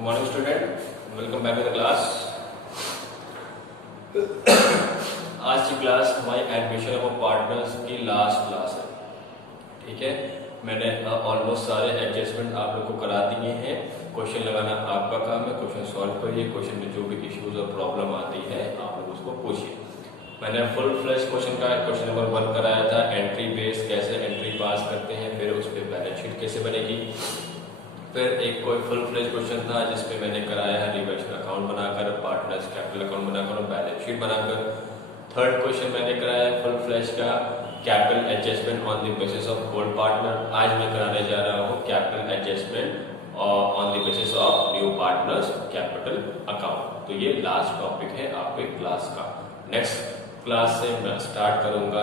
Good morning student, welcome back to the class. आज की class हमारी एडमिशन ऑफ पार्टनर्स की लास्ट क्लास है, ठीक है। मैंने ऑलमोस्ट सारे एडजस्टमेंट आप लोग को करा दिए हैं। क्वेश्चन लगाना आपका काम है, क्वेश्चन सॉल्व करिए, क्वेश्चन में जो भी इश्यूज और प्रॉब्लम आती है आप लोग उसको पूछिए। मैंने फुल फ्लैश क्वेश्चन का क्वेश्चन नंबर 1 कराया था, एंट्री बेस कैसे एंट्री पास करते हैं, फिर उस पर बैलेंस शीट कैसे बनेगी। फिर एक कोई फुल फ्लैश क्वेश्चन था जिसपे मैंने कराया है रिवर्सल अकाउंट बनाकर, पार्टनर्स कैपिटल अकाउंट बनाकर और बैलेंस शीट बनाकर। थर्ड क्वेश्चन मैंने कराया है फुल फ्लैश का capital adjustment on the basis of old partner. आज मैं कराने जा रहा हूँ capital adjustment on the basis of new partners capital account. तो ये लास्ट टॉपिक है आपके क्लास का। नेक्स्ट क्लास से मैं स्टार्ट करूंगा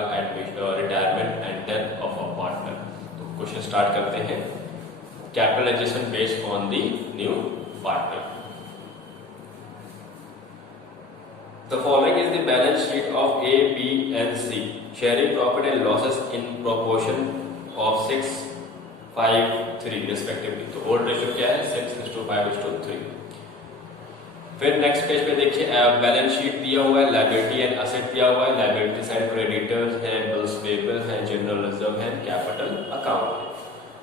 retirement and death of a partner. तो क्वेश्चन स्टार्ट करते हैं। Capital adjustment based on the new partner. The following is the balance sheet of A, B and C sharing profit and losses in proportion of 6, 5, 3 respectively. तो old ratio क्या है 6:5:3। फिर next page पे देखिए balance sheet दिया हुआ है, liability and asset दिया हुआ है। लायबिलिटी साइड क्रेडिटर्स है, बिल्स पेबल है, जनरल रिजर्व है, कैपिटल अकाउंट है।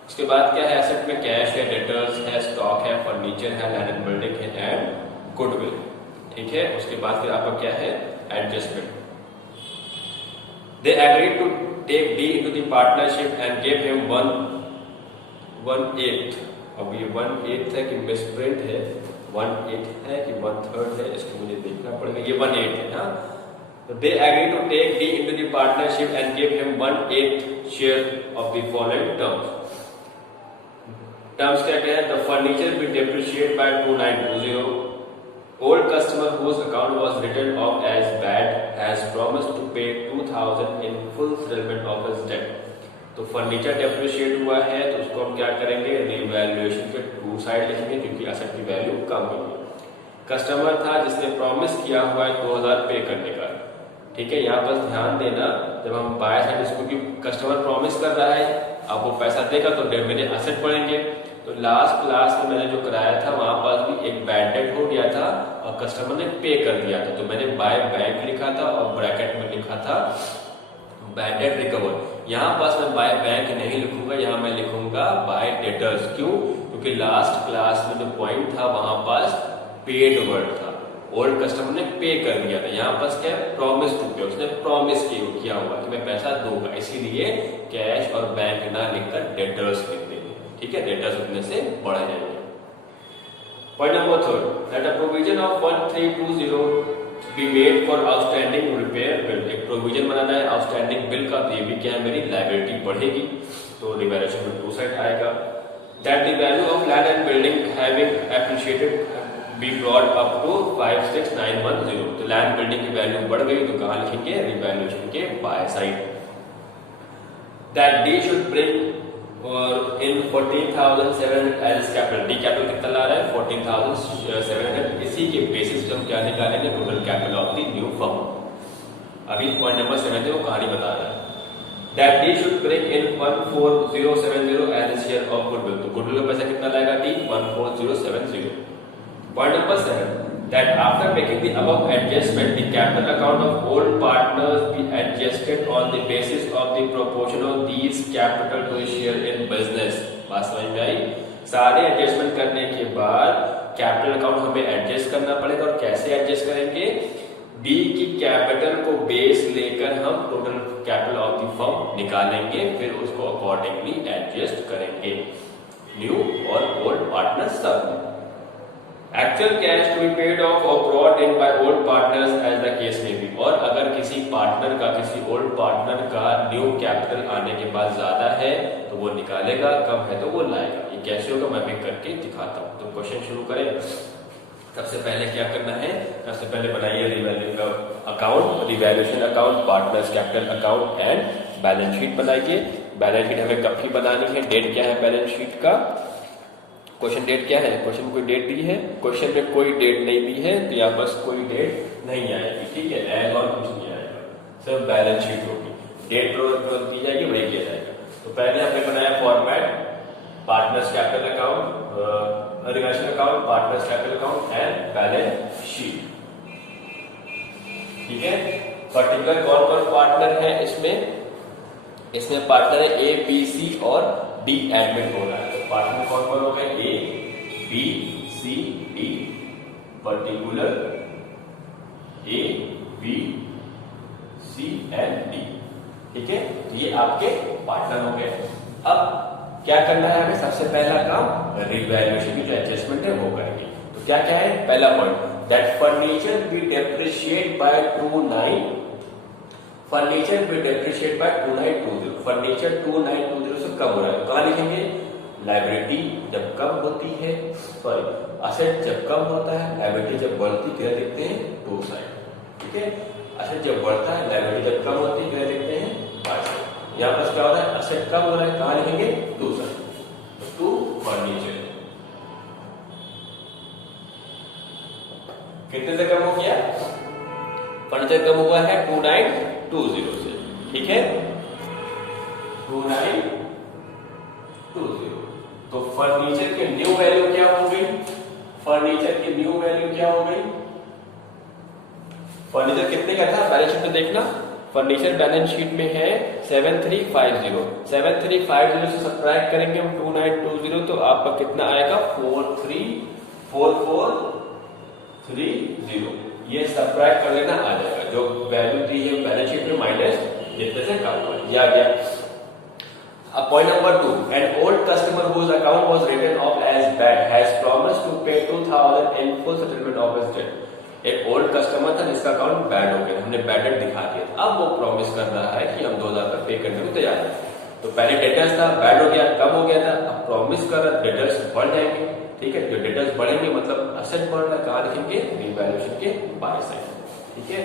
उसके बाद क्या है एसेट में कैश है, डेटर्स है, स्टॉक है, फर्नीचर है, लैंड एंड बिल्डिंग है एंड गुडविल, ठीक है। उसके बाद फिर आपका क्या है adjustment. They agreed to take D into the partnership and give him 1/8। अब ये 1/8 है कि मिसप्रिंट है, 1/8 है कि 1/3 है, इसको मुझे देखना पड़ेगा। ये 1/8 है ना। So they agree to take D into the partnership and give him 1/8 share of the following terms. Terms क्या क्या है? The furniture will depreciate by 2920. Old customer whose account was written off as bad has promised to pay 2000 in full settlement of his debt. तो furniture depreciate हुआ है तो उसको हम क्या करेंगे रिवैल्यूएशन के टू साइड लिखेंगे क्योंकि एसेट की वैल्यू कम होगी। कस्टमर था जिसने प्रॉमिस किया हुआ है 2000 पे करने का, ठीक है। यहाँ पर ध्यान देना जब हम बाय साइड इसको कि कस्टमर प्रॉमिस कर रहा है अब वो पैसा देगा तो मेरे एसेट बढ़ेंगे। तो लास्ट क्लास में मैंने जो कराया था वहां पर भी एक बैड डेट हो गया था और कस्टमर ने पे कर दिया था, तो मैंने बाय बैंक लिखा था और ब्रैकेट में लिखा था बैड डेट रिकवर। यहाँ पास मैं बाय बैंक नहीं लिखूंगा, यहाँ मैं लिखूंगा बाय डेटर्स। क्यों? क्योंकि लास्ट क्लास में जो पॉइंट था वहां पास पेड वर्ड था, ओल्ड कस्टमर ने पे कर दिया था। यहाँ पास क्या प्रॉमिस टू पे, उसने प्रॉमिस किया हुआ कि मैं पैसा दूंगा, इसीलिए कैश और बैंक ना लिखकर डेटर्स लिख देंगे, ठीक है। डेटर्स लिखने से बढ़ जाएंगे। Point number 3 that a provision of 1320 be made for outstanding repair bill. एक प्रोविजन बनाना है आउटस्टैंडिंग बिल का, तो ये भी क्या है मेरी लायबिलिटी बढ़ेगी, तो रिवैल्यूएशन में टू साइड आएगा। That the value of land and building having appreciated be brought up to 56910। तो लैंड बिल्डिंग की वैल्यू बढ़ गई तो कहां लिखेंगे रिवैल्यूएशन के by side. That D should bring और इन 14,700 एज कैपिटल। डी कैपिटल कितना ला रहा है 14,700। इसी के बेसिस पे हम क्या निकालेंगे total capital of the new firm. अभी पॉइंट नंबर 7 वो कहानी बता रहा है। That D should bring in 14,070 as share of goodwill. तो गुडविल का पैसा कितना लाएगा D 14,070। Point number 7 that after making the above adjustment the capital account of old partners be adjusted on the basis of the proportion of these capital to share in business। बात समझ में आई? सारे adjustment करने के बाद capital account हमें adjust करना पड़ेगा। और कैसे एडजस्ट करेंगे? डी की कैपिटल को बेस लेकर हम total capital of the firm निकालेंगे, फिर उसको अकॉर्डिंगली एडजस्ट करेंगे न्यू और ओल्ड पार्टनर सब। Actual cash to be paid off or brought in by old partners as the case may be। और अगर किसी पार्टनर का किसी ओल्ड पार्टनर का न्यू कैपिटल आने के बाद ज्यादा है तो वो निकालेगा, कम है तो वो लाएगा। ये कैसे होगा मैं भी करके दिखाता हूँ। तो क्वेश्चन शुरू करें। सबसे पहले क्या करना है, सबसे पहले बनाइए revaluation account, partners capital account and balance sheet बनाइए। बैलेंस शीट हमें कब की बनानी है, डेट क्या है बैलेंस शीट का, क्वेश्चन डेट क्या है, क्वेश्चन में कोई डेट दी है, क्वेश्चन में कोई डेट नहीं दी है तो यहाँ बस कोई डेट नहीं आएगी, ठीक है। एज और कुछ नहीं आएगा, सिर्फ बैलेंस शीट होगी। डेट प्रोग्राम दी जाएगी वही किया जाएगा। तो पहले हमने बनाया format partners capital account recognition account, partners capital account and balance sheet. ठीक है, पर्टिकुलर कौन कौन पार्टनर है इसमें पार्टनर है ए, बी, सी और डी एडमिट हो रहा है। तो पार्टनर कौन कौन हो गए? A, B, C, D. Particular A, B, C and D. ठीक है, तो ये आपके पार्टनर हो गए। अब क्या करना है हमें? सबसे पहला काम रिवैल्यूएशन की जो एडजस्टमेंट है वो करेंगे। तो क्या क्या है? पहला point that furniture be depreciate by 29, furniture be depreciate by 2920। Furniture 2920 से कम हो रहा है, कहां लिखेंगे? लायबिलिटी जब कम होती है, सॉरी असेट जब कम होता है, लायबिलिटी जब बढ़ती, क्या देखते हैं? To side. ठीक है, असेट जब बढ़ता है, लायबिलिटी जब कम होती है, क्या देखते हैं? By side. यहां पर क्या हो रहा है? असेट कम हो रहा है, कहां लिखेंगे? To side. टू फर्नीचर कितने से कम हो गया? फर्नीचर कम हुआ है 2920 से। ठीक है, 2920। तो फर्नीचर की न्यू वैल्यू क्या हो गई? फर्नीचर की न्यू वैल्यू क्या हो गई? फर्नीचर कितने का था? बैलेंस शीट में देखना, फर्नीचर बैलेंस शीट में है 7350। 7350 से सब्ट्रैक्ट करेंगे हम 2920, तो आपका कितना आएगा? 434430। ये सब्ट्रैक्ट कर लेना, आ जाएगा। जो वैल्यू दी है बैलेंस शीट में माइनस जितने से कम हुआ, ये आ गया। Point number 2, an old customer whose account was written off as bad has promised to pay 2000 in full settlement of his debt. एक ओल्ड कस्टमर था जिसका अकाउंट बैड हो गया, हमने बैड डेट दिखा दिया। अब वो प्रॉमिस कर रहा है कि हम 2000 का पे करने को तैयार हैं। तो पहले डेटर्स था, बैड हो गया, कम हो गया था, अब प्रॉमिस कर रहा है डेटर्स बढ़ जाएंगे। ठीक है, जो डेटर्स बढ़ेंगे मतलब असेट बढ़ रहा है, कहां लिखेंगे? रिवैल्यूएशन के बाय साइड। ठीक है,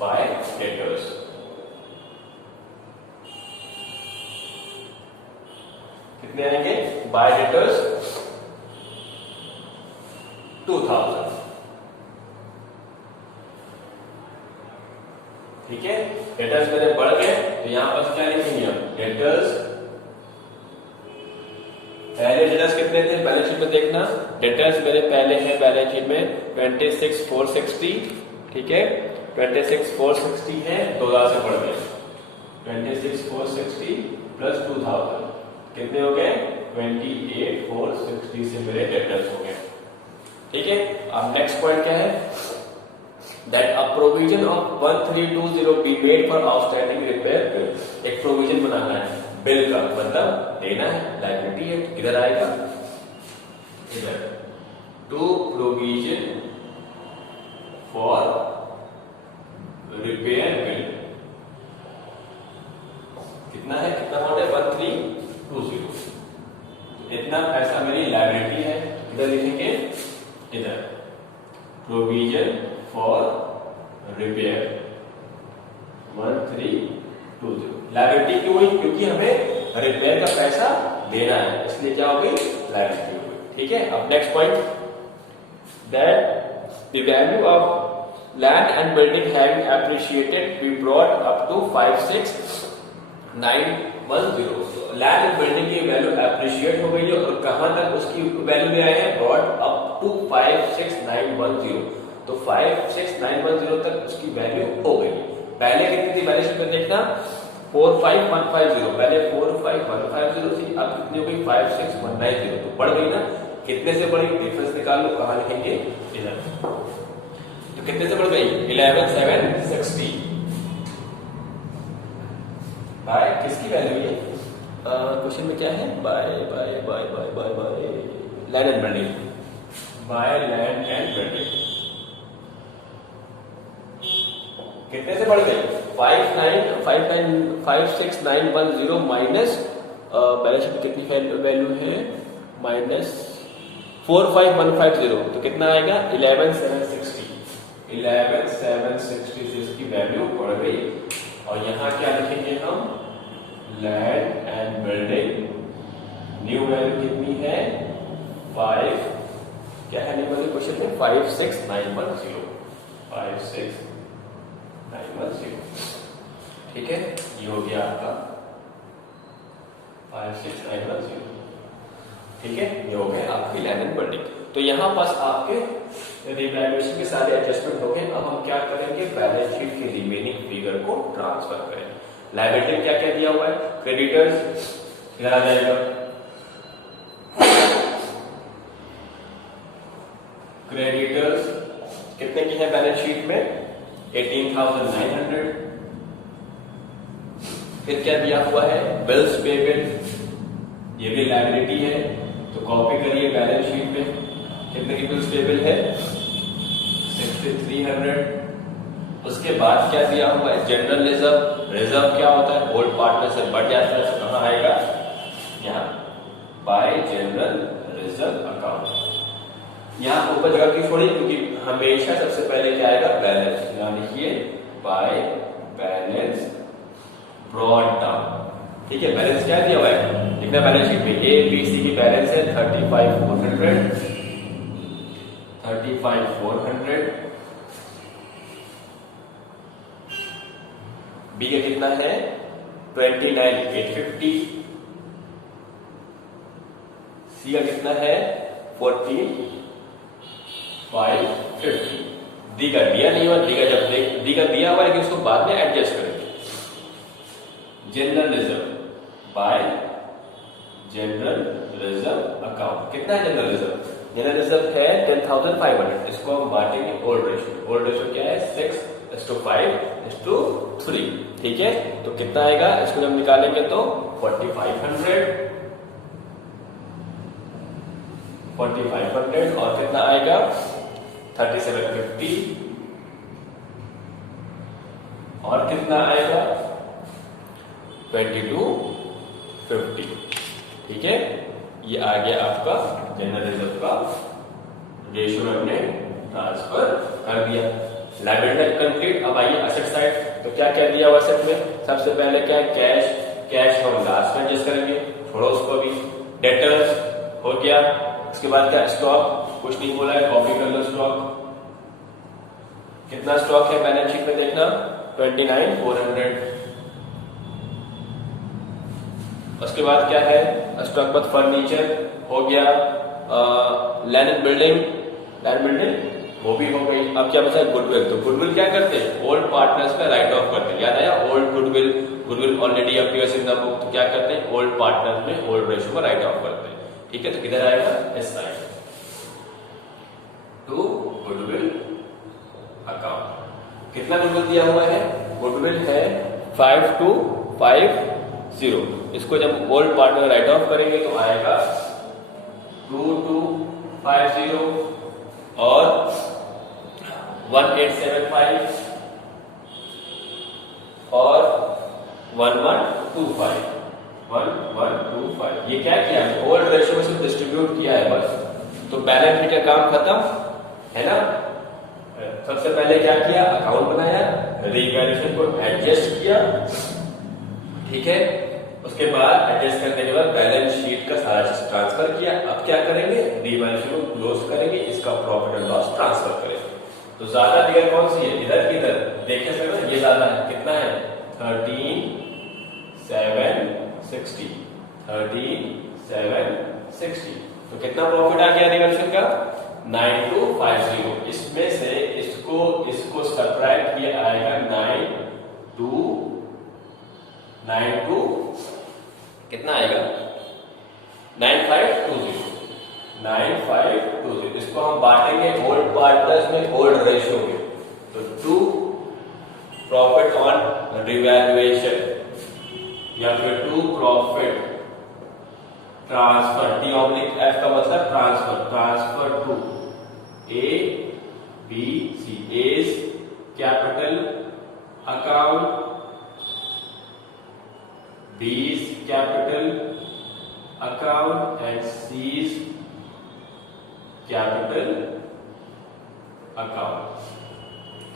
बाय डेटर्स। कितने आएंगे? Bye debtors 2000। ठीक है, डेटर्स मेरे बढ़ गए, तो यहां पर क्या लिखेंगे हम? डेटर्स, पहले डेटर्स कितने थे? बैलेंस शीट में देखना, डेटर्स मेरे पहले हैं बैलेंस शीट में 26460। ठीक है, 26460 है, 2000 से बढ़ गए। 26460 प्लस 2000 कितने हो गए? 28460 से मेरे डेटर्स हो गए। ठीक है, अब नेक्स्ट पॉइंट क्या है? That a provision of 1320 be made for outstanding repair bill. एक प्रोविजन बनाना है बिल का, मतलब देना है, लायबिलिटी है, किधर आएगा? इधर। To provision for repair bill कितना है? कितना अमाउंट है? 1320। इतना पैसा मेरी लायबिलिटी है, इधर लिखेंगे, इधर प्रोविजन फॉर रिपेयर 1320। लायबिलिटी क्यों हुई? क्योंकि हमें रिपेयर का पैसा देना है, इसलिए क्या हो गई? लायबिलिटी हो गई। ठीक है, अब next point that the value of land and building having appreciated be brought up to 56910। Land and building की वैल्यू एप्रिशिएट हो गई है, और कहां तक उसकी वैल्यू में आए हैं? Brought up to 56910। तो 56910 तक उसकी वैल्यू हो गई। पहले कितनी थी? बैलेंस शीट में देखना, 45150। पहले 45150 थी, अब कितनी हो गई? 56190। तो बढ़ गई ना? कितने से बढ़ी? डिफरेंस निकाल लो, कहां लिखेंगे? इधर। तो कितने से बढ़ गई? 11760 बाय किसकी वैल्यू है? क्वेश्चन में क्या है? By by by by by by land and building, by land and building. कितने से बढ़ गई? 56910 माइनस बैलेंस शीट में कितनी वैल्यू है? माइनस 45150। तो कितना आएगा? 11760। 11760 से इसकी वैल्यू बढ़ गई। और यहां क्या लिखेंगे हम? Land and building new value कितनी है? 5, क्या है न्यू वैल्यू क्वेश्चन में? 56910। 56910। ठीक है, ये हो गया आपका 56910। ठीक है, ये हो गए आपकी लैंड एंड बिल्डिंग। तो यहाँ पास आपके रिवैल्यूएशन के सारे एडजस्टमेंट हो गए। अब हम क्या करेंगे, बैलेंस शीट की रिमेनिंग फिगर को ट्रांसफर करेंगे। लायबिलिटी में क्या क्या दिया हुआ है, क्रेडिटर्स इधर आ जाएगा, क्रेडिटर्स कितने की है बैलेंस शीट में 18,900। फिर क्या दिया हुआ है, बिल्स पेबल, ये भी लायबिलिटी है, तो कॉपी करिए बैलेंस शीट में। कितने की बिल्स पेबल है 6,300। उसके बाद क्या दिया हुआ है, जनरल रिजर्व। रिजर्व क्या होता है, ओल्ड पार्टनर से बढ़ जाता है, तो कहां आएगा, यहाँ बाय जनरल रिजर्व अकाउंट। यहाँ ऊपर जगह की छोड़ी, क्योंकि हमेशा सबसे पहले क्या आएगा, बैलेंस। यहाँ लिखिए बाय बैलेंस ब्रॉट डाउन। ठीक है, बैलेंस क्या दिया हुआ है, लिखना बैलेंस शीट में ए बी सी की बैलेंस है 35,400, 35,400। बी का कितना है 29,850, सी का कितना है 14,550। डी का दिया नहीं हुआ, डी का जब डी का दिया हुआ, लेकिन उसको बाद में एडजस्ट करेंगे। General reserve bye general reserve account, कितना है जनरल रिजर्व, जनरल रिजर्व है 10,500। इसको हम बांटेंगे ओल्ड रेशियो। ओल्ड रेशियो क्या है 6:5:3। ठीक है, तो कितना आएगा, इसको जब निकालेंगे तो 4,500 और कितना आएगा 3750 और कितना आएगा 2250। ठीक है, ये आ गया आपका जनरल रिजर्व का रेशियो में हमने ट्रांसफर कर दिया। Liability complete. अब आइए असेट साइड, तो क्या क्या दिया हुआ असेट में, सबसे पहले क्या है कैश। कैश हम लास्ट में एडजस्ट करेंगे, छोड़ो उसको भी। डेटर्स हो गया, उसके बाद क्या स्टॉक, कुछ नहीं बोला है, कॉपी कर लो स्टॉक। कितना स्टॉक है बैलेंस शीट में देखना 29,400। उसके बाद क्या है स्टॉक बाद फर्नीचर हो गया, land and building, land building वो भी हो गई। अब क्या बचा गुडविल। तो गुडविल क्या करते हैं, ओल्ड पार्टनर्स में राइट ऑफ करते हैं। याद आया, old goodwill, goodwill already appears in the book, तो क्या करते हैं ओल्ड पार्टनर्स में ओल्ड रेशियो में राइट ऑफ करते हैं। ठीक है, तो किधर आएगा इस साइड टू गुडविल अकाउंट। कितना गुडविल दिया हुआ है, गुडविल है 5250। इसको जब ओल्ड पार्टनर राइट ऑफ करेंगे तो आएगा 2250 और 1875 और 1125। 1125 ये क्या किया है, ओल्ड रेशियो में से डिस्ट्रीब्यूट किया है बस। तो बैलेंस शीट का काम खत्म है ना। सबसे पहले क्या किया, अकाउंट बनाया, रिवैल्यूएशन को एडजस्ट किया। ठीक है, उसके बाद एडजस्ट करने के बाद बैलेंस शीट का सारा चीज ट्रांसफर किया। अब क्या करेंगे, रिवैल्यूएशन को क्लोज करेंगे, इसका प्रॉफिट एंड लॉस ट्रांसफर करेंगे। तो ज्यादा फिगर कौन सी है, इधर की इधर देखने से ना, ये ज्यादा है, कितना है 13,760, 13,760। तो कितना प्रॉफिट आ गया रिवैल्यूएशन का 9250। इसमें से इसको सब्ट्रैक्ट किया आएगा 92 कितना आएगा 9520। 9520 इसको हम बांटेंगे ओल्ड पार्टनर्स में ओल्ड रेशियो में। तो 2 प्रॉफिट ऑन रिवैल्यूएशन या फिर 2 प्रॉफिट ट्रांसफर, T/F का मतलब transfer to A B C। A's capital account, B's capital account and C's capital account.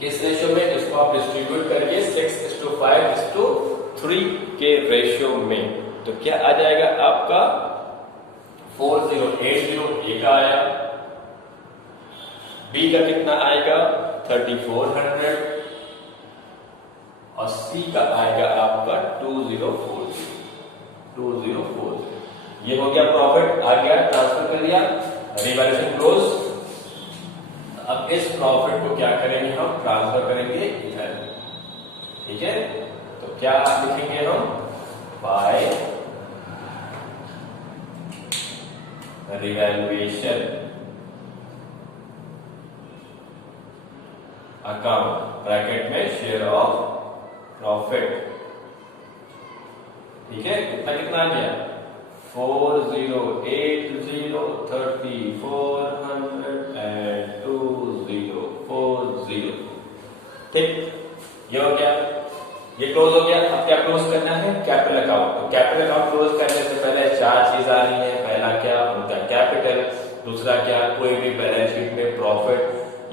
किस रेशियो में, इसको आप डिस्ट्रीब्यूट करिए 6:5:3 के रेशियो में। तो क्या आ जाएगा आपका 4080 A का आया, B का कितना आएगा 3400 और C का आएगा आपका 2040। ये हो गया प्रॉफिट, आ गया, ट्रांसफर कर दिया, रिवैल्यूएशन क्लोज। अब इस प्रॉफिट को क्या करेंगे हम, ट्रांसफर करेंगे इधर, ठीक है। तो क्या लिखेंगे हम, बाय रिवैल्यूएशन अकाउंट, ब्रैकेट में शेयर ऑफ प्रॉफिट, ठीक है। कितना कितना आ गया, 4080,420,40, ठीक। ये हो गया, ये क्लोज हो गया। अब क्या क्लोज करना है, कैपिटल अकाउंट। तो कैपिटल अकाउंट क्लोज करने से पहले चार चीज आ रही है। पहला क्या, उनका कैपिटल, दूसरा क्या, कोई भी बैलेंस शीट में प्रॉफिट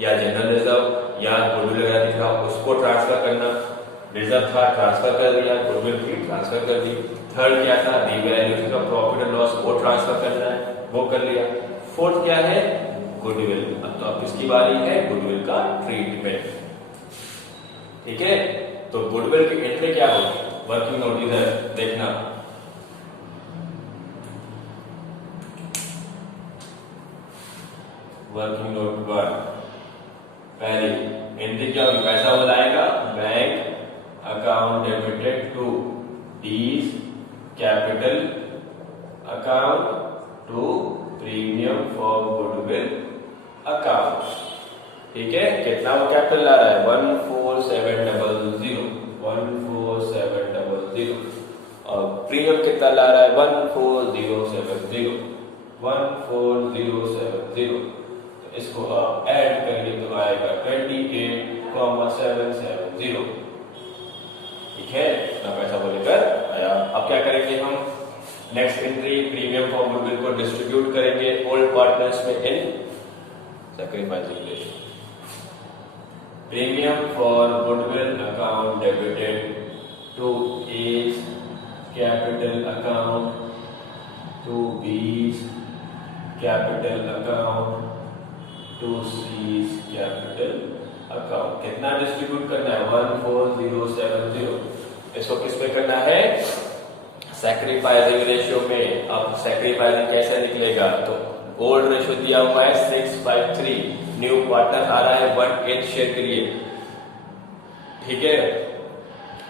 या जनरल रिजर्व या गुडविल वगैरह दिख रहा हो उसको ट्रांसफर करना। रिजर्व था, ट्रांसफर कर दिया, गुडविल थी, ट्रांसफर कर दी। थर्ड क्या था, रिवैल्यूएशन का प्रॉफिट एंड लॉस, वो ट्रांसफर करना है, वो कर लिया। फोर्थ क्या है, गुडविल। अब इसकी बारी है गुडविल का ट्रीटमेंट, ठीक है। तो गुडविल की एंट्री क्या होगी, वर्किंग नोट इधर देखना, वर्किंग नोट 1 पहली एंट्री क्या होगी, पैसा बुलाएगा, bank account debited to D's capital account to premium for goodwill account, ठीक है। कितना वो कैपिटल ला रहा है, 14700, 14700, और प्रीमियम कितना ला रहा है, 14070, 14070। इसको आप ऐड करेंगे तो आएगा 28,770, ठीक है। इतना पैसा बोलेकर आया। अब क्या करेंगे हम, next entry premium for goodwill को डिस्ट्रीब्यूट करेंगे ओल्ड पार्टनर्स में in sacrificing ratio. Premium for goodwill account debited to A's capital account to B's capital account to C's capital account. कितना डिस्ट्रीब्यूट करना है, 14070। इसको किस पे करना है, सैक्रिफाइसिंग रेशियो में। अब सैक्रिफाइसिंग कैसे निकलेगा, तो ओल्ड रेशियो दिया हुआ है 653, न्यू पार्टनर आ रहा है 1/8 शेयर के लिए, ठीक है।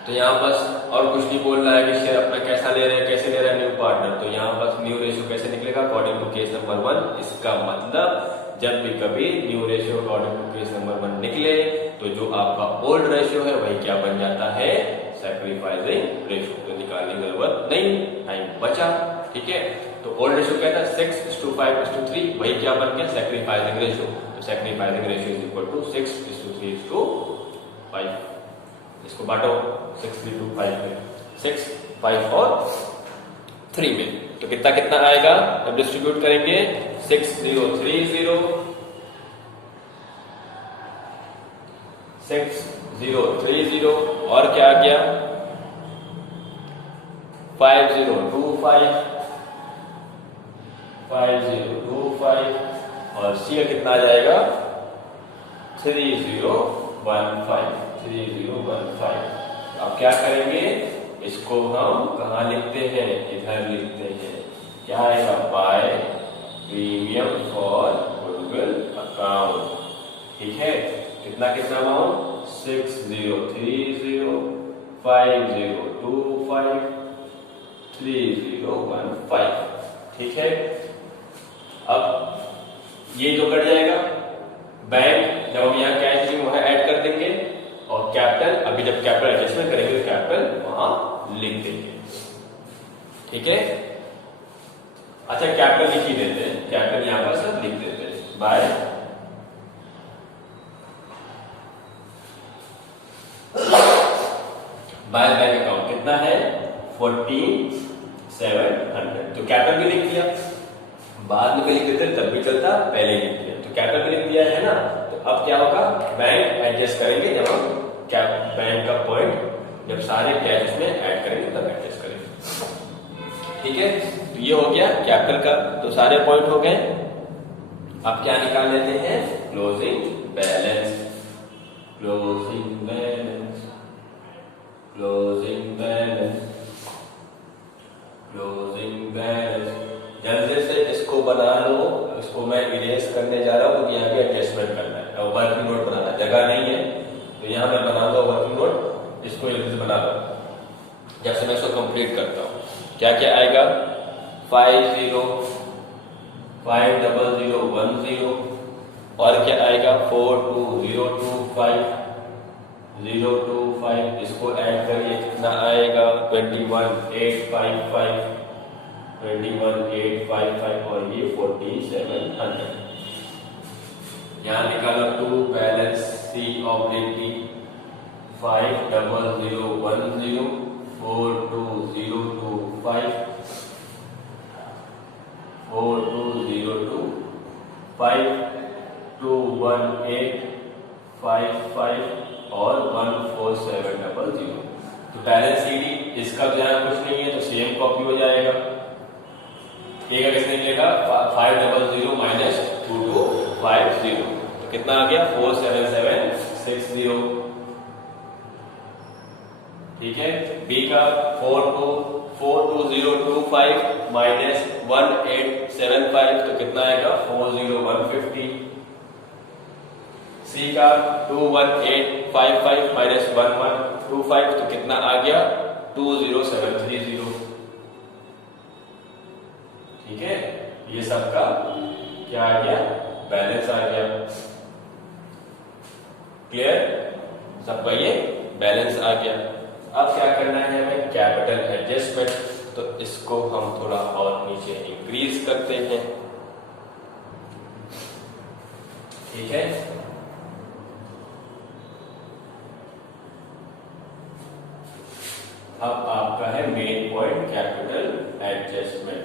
तो यहाँ बस और कुछ नहीं बोल रहा है कि शेयर अपना कैसा ले रहे हैं, कैसे ले रहा है न्यू पार्टनर। तो यहाँ बस न्यू रेशियो कैसे निकलेगा, अकॉर्डिंग टू केस नंबर 1। इसका मतलब जब भी कभी new ratio according to case number 1 निकले तो जो आपका ओल्ड रेशियो है वही क्या बन जाता है, सैक्रिफाइसिंग रेशियो। तो निकालने की जरूरत नहीं, टाइम बचा, ठीक है। तो ओल्ड रेशियो क्या था, 6:5:3, वही क्या बन गया, सैक्रिफाइसिंग रेशियो। तो sacrificing ratio is equal to 6:3:5। इसको बांटो 6, 3, 2, 5 में, 6, 5 और 3 में। तो कितना कितना आएगा, अब डिस्ट्रीब्यूट करेंगे 6030, 6030, और क्या आ गया 5025, 5025, और सी कितना आ जाएगा 3015, 3015। अब क्या करेंगे, इसको हम कहाँ लिखते हैं, इधर लिखते हैं। क्या आएगा, by premium for goodwill account, ठीक है। कितना कितना अमाउंट, 6030, 5025, 3015, ठीक है। अब ये जो कट जाएगा, बैंक जब हम यहाँ कैश दी वहां ऐड कर देंगे, और कैपिटल अभी जब कैपिटल एडजस्टमेंट करेंगे तो कैपिटल वहां लिख देंगे, ठीक है। अच्छा कैपिटल लिख ही देते हैं, कैपिटल यहां पर सब लिख देते हैं, बाय बैंक अकाउंट कितना है 4700। तो कैपिटल भी लिख दिया, बाद में भी लिख देते तब भी चलता, पहले लिख दिया। तो कैपिटल भी लिख दिया है ना। तो अब क्या होगा, बैंक एडजस्ट करेंगे जब हम बैंक का पॉइंट जब सारे कैश में ऐड करेंगे तब एडजस्ट करेंगे, ठीक है। तो ये हो गया कैपिटल का, तो सारे पॉइंट हो गए। अब क्या निकाल लेते हैं, closing balance, closing balance, closing balance, closing balance. जल्दी से इसको बना लो, इसको मैं इरेज करने जा रहा हूँ क्योंकि यहाँ पे एडजस्टमेंट करना है और वर्किंग नोट बनाना, जगह नहीं है तो यहाँ मैं बनाऊंगा वर्किंग नोट, इसको जल्दी से बना लो। जब से मैं इसको कंप्लीट करता हूँ, क्या क्या आएगा, 505010 और क्या आएगा 42025 इसको ऐड करिए, कितना आएगा 21855 और ये 4700। यहाँ निकालो 2 बैलेंस C ऑब्लिक D 50010 42025 21855 और 14700। तो बैलेंस CD इसका तो यहाँ कुछ नहीं है तो सेम कॉपी हो जाएगा। एक किसने निकलेगा 500 माइनस 2250 तो कितना आ गया 47760। ठीक है, बी का 42025 माइनस 1875 तो कितना आएगा 40150। सी का 21855 माइनस 1125 तो कितना आ गया 20730। ठीक है, ये सबका क्या आ गया बैलेंस आ गया। क्लियर, सबका ये बैलेंस आ गया। अब क्या करना है हमें कैपिटल एडजस्टमेंट, तो इसको हम थोड़ा और नीचे इंक्रीज करते हैं। ठीक है, अब आपका है मेन पॉइंट कैपिटल एडजस्टमेंट।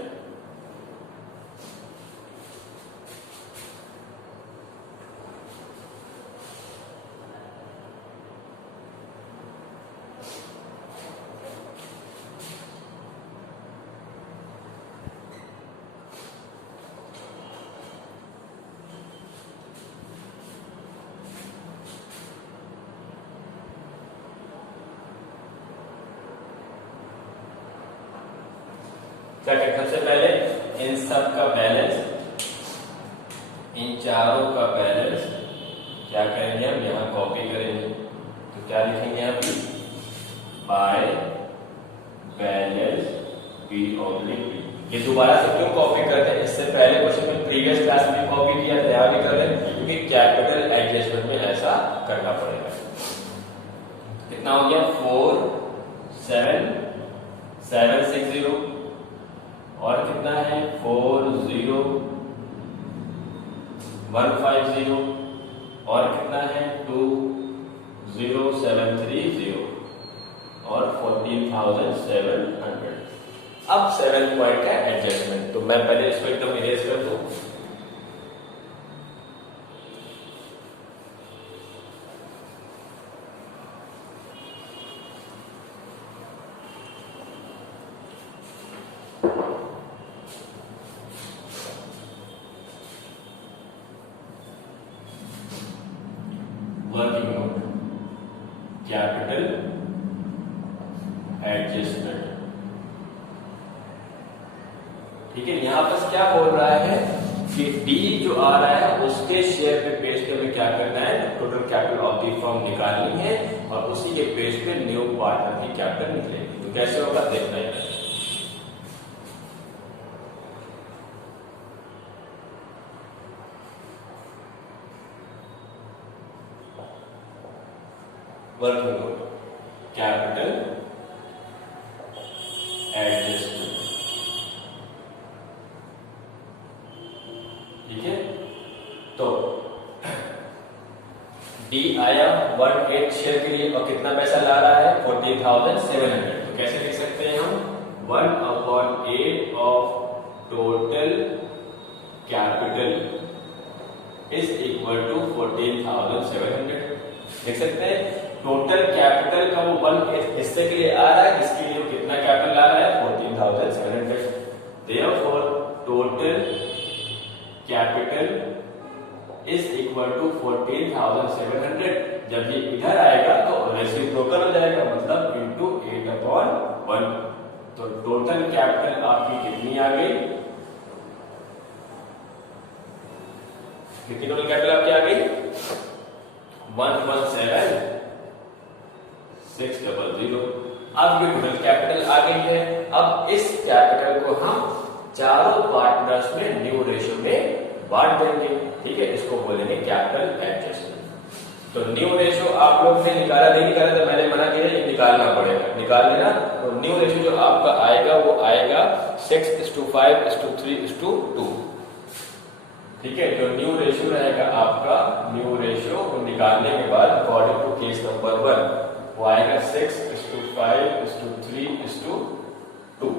सबसे पहले इन सब का बैलेंस, इन चारों का बैलेंस क्या करेंगे हम यहाँ कॉपी करेंगे। तो क्या लिखेंगे हम by balance B oblique B. ये दोबारा से क्यों कॉपी करते हैं, इससे पहले क्वेश्चन में प्रीवियस क्लास में कॉपी किया था, यहाँ भी कर रहे हैं क्योंकि कैपिटल एडजस्टमेंट में ऐसा करना पड़ेगा। कितना हो गया 47760 और कितना है 40150 और कितना है 20730 और 14700। अब 7 पॉइंट है एडजस्टमेंट, तो मैं पहले इसको एकदम इरेज कर दूं। Working note capital adjustment. ठीक है, यहां पर क्या बोल रहा है कि डी जो आ रहा है उसके शेयर पे पेज पे हमें क्या करना है, total capital of the firm निकालनी है और उसी के पेज पे न्यू पार्टनर की कैपिटल निकलेगी। तो कैसे होगा देखना है। Working note capital adjustment. ठीक है, तो डी आया 18 शेयर के लिए और कितना पैसा ला रहा है 14,700। तो कैसे लिख सकते हैं हम 1/8 of total capital is equal to 14,700। देख सकते हैं टोटल कैपिटल का वो 1/8 हिस्से के लिए आ रहा है, इसके लिए कितना कैपिटल ला रहा है 14,700। Therefore total capital is equal to 14,700। जब ये इधर आएगा तो रेसिप्रोकल हो जाएगा, मतलब इंटू 8/1। तो टोटल कैपिटल आपकी कितनी आ गई कितनी टोटल कैपिटल आपकी आ गई 117,600। अब ये टोटल कैपिटल आ गई है। अब इस कैपिटल को हम चारों पार्टनर्स में न्यू रेशियो में बांट देंगे। ठीक है, इसको बोलेंगे कैपिटल एडजस्टमेंट। तो न्यू रेशियो आप लोग ने निकाला नहीं निकाला, तो मैंने मना किया ये निकालना पड़ेगा, निकाल लेना। तो न्यू रेशियो जो आपका आएगा वो आएगा 6:5:3:2। ठीक है, तो न्यू रेशियो रहेगा आपका, न्यू रेशियो को निकालने के बाद अकॉर्डिंग टू केस नंबर 1 वो आएगा 6:5:3:2।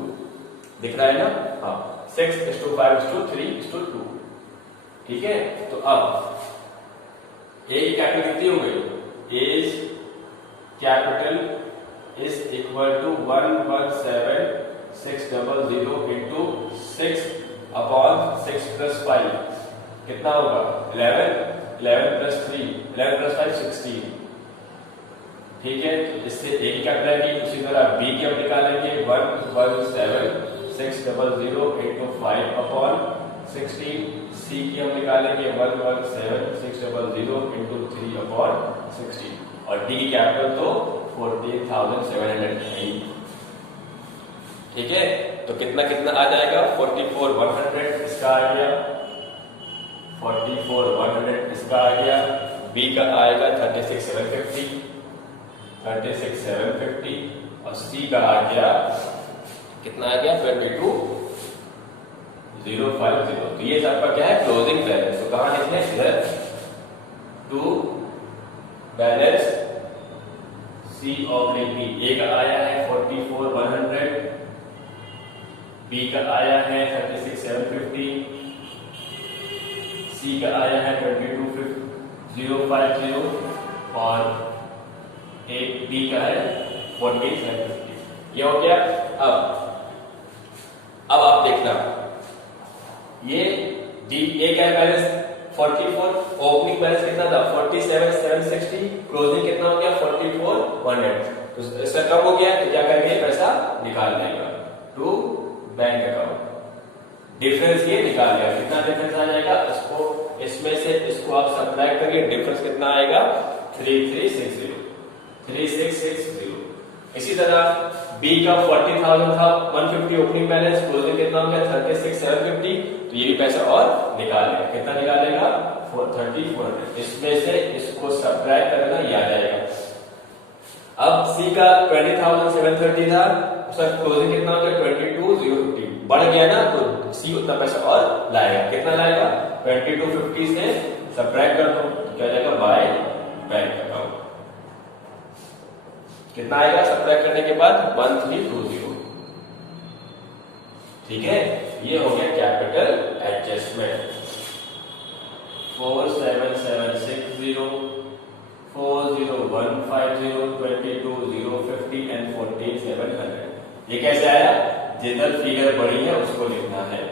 दिख रहा है ना? हाँ, 6:5:3:2। ठीक है, तो अब ए की कैपिटल कितनी हो गई? A's capital is equal to 117,600 into 6/6 + 5 कितना होगा 11 + 3 11 + 5 16। ठीक है, तो इससे ए की कैपिटल की उसी तरह बी की हम निकालेंगे 117,600 इंटू 5/16। सी की हम निकालेंगे 117,600 इंटू 3/16 और डी की कैपिटल तो 14,700 है। ठीक है, तो कितना कितना आ जाएगा 44,100 इसका आ गया, 44,100 इसका आ गया। बी का आएगा 36,750 और सी का आ गया कितना आ गया 22,050। तो ये आपका क्या है क्लोजिंग बैलेंस। तो कहां लिखना है इधर to balance C oblique B. A का आया है 44,100, बी का आया है 36,750, सी का आया है 22,050 और एक डी का है 14,750। ये हो गया। अब आप देखना ये डी ए का बैलेंस 44, ओपनिंग बैलेंस कितना था 47,760, क्लोजिंग कितना हो गया 44,100। तो इसका कम हो गया, तो क्या करेंगे पैसा निकाल देगा टू बैंक अकाउंट। डिफरेंस ये निकाल लिया, कितना डिफरेंस आ जाएगा इसको इसमें से इसको आप सब्ट्रैक्ट करिए, डिफरेंस कितना आएगा 3360। इसी तरह बी का 40,000 था, 150 ओपनिंग बैलेंस, क्लोजिंग कितना हो गया 36,750। तो ये भी पैसा और निकालेगा, कितना निकालेगा 3400। इसमें से इसको सब्ट्रैक्ट करना ये आ जाएगा। अब सी का 20,730 था, उसका क्लोजिंग कितना हो गया 22,050, बढ़ गया ना, तो सी उतना पैसा और लाएगा। कितना लाएगा 2250 से सब्ट्रैक्ट कर दो, तो क्या जाएगा बाय बैंक अकाउंट। कितना आएगा सब्ट्रैक्ट करने के बाद 1320। ठीक है, ये हो गया कैपिटल एडजस्टमेंट। 47,760, 40,150, 22,050 एंड 14,700। ये कैसे आया? जिधर फिगर बड़ी है उसको लिखना है।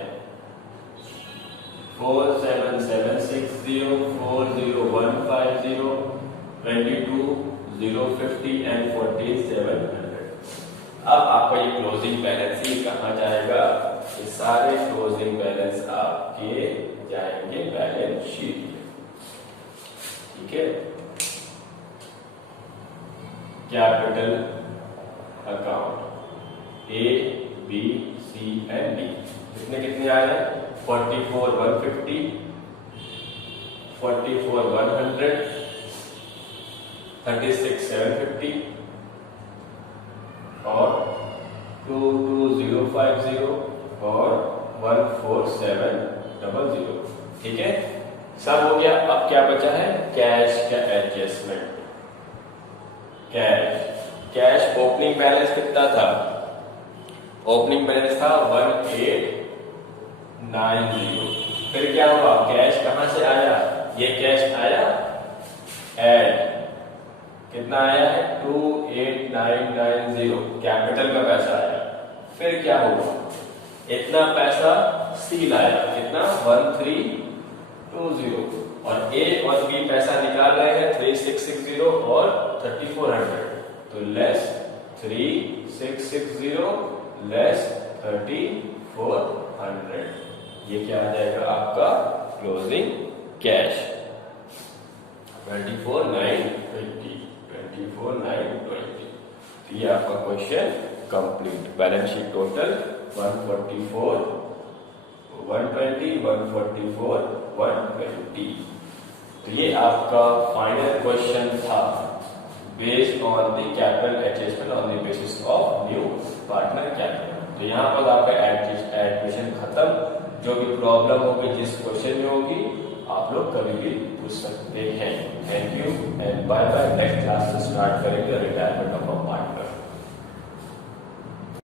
47,760, 40,150, 22,050 एंड 14,700। अब आपका ये क्लोजिंग बैलेंस ही कहां जाएगा? ये सारे क्लोजिंग बैलेंस आपके जाएंगे बैलेंस शीट में। ठीक है, capital account A B C and D कितने कितने आए हैं 44,150, 44,100, 36,750 और 22,050 और 14,700। ठीक है, सब हो गया। अब क्या बचा है? कैश का एडजस्टमेंट। कैश ओपनिंग बैलेंस कितना था? ओपनिंग बैलेंस था 1890। फिर क्या हुआ? कैश कहां से आया? ये कैश आया ऐड, कितना आया है 28,990, कैपिटल का पैसा आया। फिर क्या हुआ? इतना पैसा सी लाया, कितना 1320 और ए और बी पैसा निकाल रहे हैं 3660 और 3400। तो लेस 3660 लेस 3400, ये क्या आ जाएगा आपका क्लोजिंग कैश 24,920 24,920। तो ये आपका question complete. Balance sheet total 144 120 144 120। तो ये आपका फाइनल क्वेश्चन था based on the capital adjustment on the basis of new partner capital. तो यहाँ पर आपका एडमिशन खत्म। जो भी प्रॉब्लम होगी जिस क्वेश्चन में होगी आप लोग कभी भी पूछ सकते हैं। Thank you and bye bye. Next class से स्टार्ट करेंगे रिटायरमेंट ऑफ अ पार्टनर।